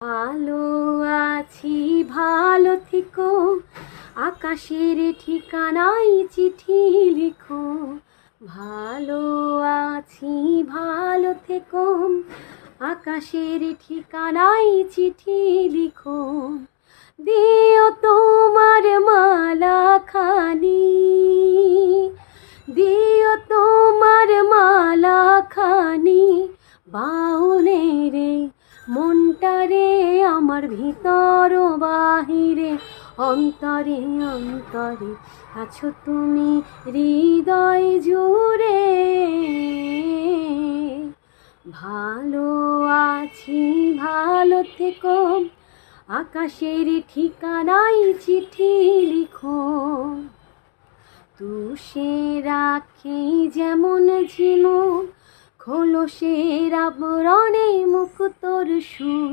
ভালো আছি ভালো থেকো, আকাশের ঠিকানায় চিঠি লিখো। ভালো আছি ভালো থেকো, আকাশের ঠিকানায় চিঠি লিখো। দিও তোমার মালা খানি, দিও তোমার মালা খানি, বাউলেরে মনটারে আমার ভিতর বাহিরে, অন্তরে অন্তরে আছো তুমি হৃদয় জুড়ে। ভালো আছি ভালো থেকো, আকাশের ঠিকানায় চিঠি লিখো। তুষের আঁখি যেমন ঝিনুক, খোলসের আবরণে মুক্তোর সুর।